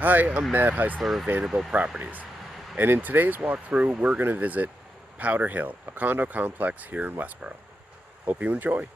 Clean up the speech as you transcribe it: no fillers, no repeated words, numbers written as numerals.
Hi, I'm Matt Heisler of Vanderbilt Properties, and in today's walkthrough, we're going to visit Powder Hill, a condo complex here in Westborough. Hope you enjoy.